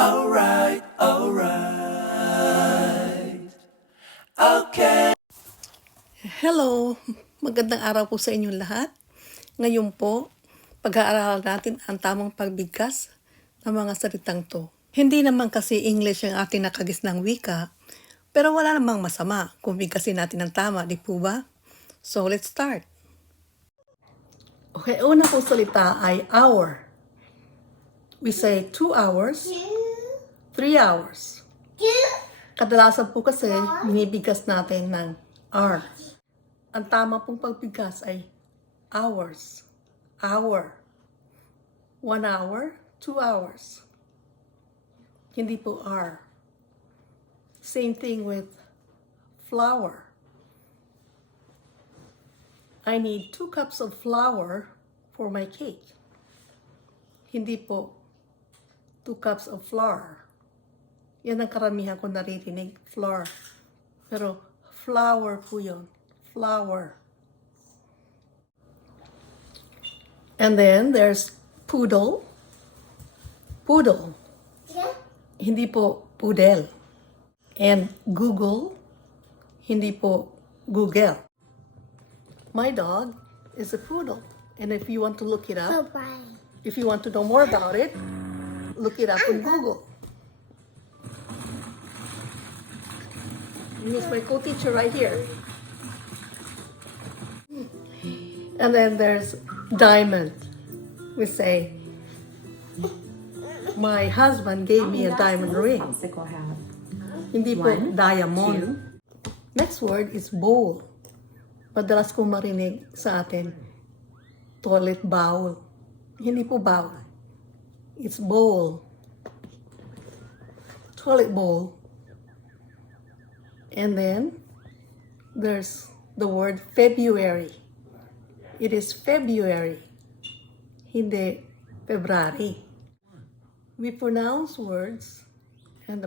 Alright, alright. Okay. Hello! Magandang araw po sa inyong lahat. Ngayon po, pag-aaralan natin ang tamang pagbigkas ng mga salitang to. Hindi naman kasi English ang ating nakagisnang wika, pero wala namang masama kung bigkasin natin ng tama, di po ba? So, let's start. Okay, una po salita ay hour. We say 2 hours, 3 hours. Kadalasan po kasi binibigkas natin ng R. Ang tama pong pagbigkas ay hours. Hour. 1 hour, 2 hours. Hindi po R. Same thing with flour. I need 2 cups of flour for my cake. Hindi po 2 cups of flour. Yan ang karamihan ko naririnig, flour. Pero flour po yun. Flour. And then there's poodle. Poodle. Yeah. Hindi po poodle. And Google. Hindi po Google. My dog is a poodle. And if you want to look it up, Bye-bye. if you want to know more about it, look it up on Google. Here's my co-teacher right here. And then there's diamond. We say, my husband gave me a diamond ring. Hindi po diamond. Next word is bowl. Madalas kong marinig sa atin, toilet bowl. Hindi po bowl. It's bowl. Toilet bowl. And then, there's the word February. It is February. Hindi February. We pronounce words and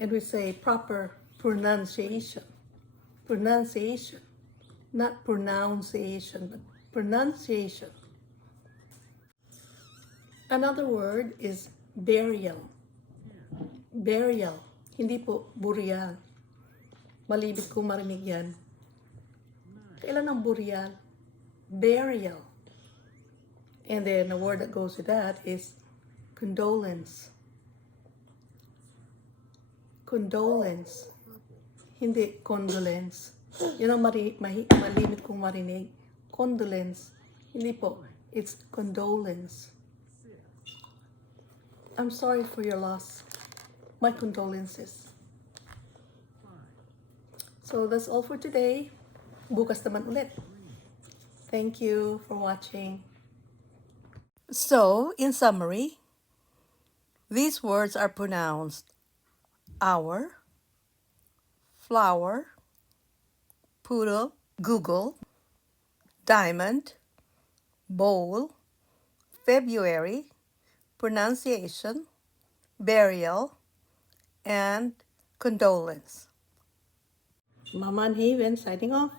we say proper pronunciation. Pronunciation. Not pronunciation, but pronunciation. Another word is burial. Burial. Hindi po burial. Malibit kong marinig yan. Kailan ang burial? Burial. And then a word that goes with that is condolence. Condolence. Hindi condolence. Yan ang malimit kong marinig. Condolence. Hindi po. It's condolence. I'm sorry for your loss. My condolences. So that's all for today. Bukas naman ulit. Thank you for watching. So, in summary, these words are pronounced hour, flower, poodle, Google, diamond, bowl, February, pronunciation, burial, and condolence. Mama and Haven signing off.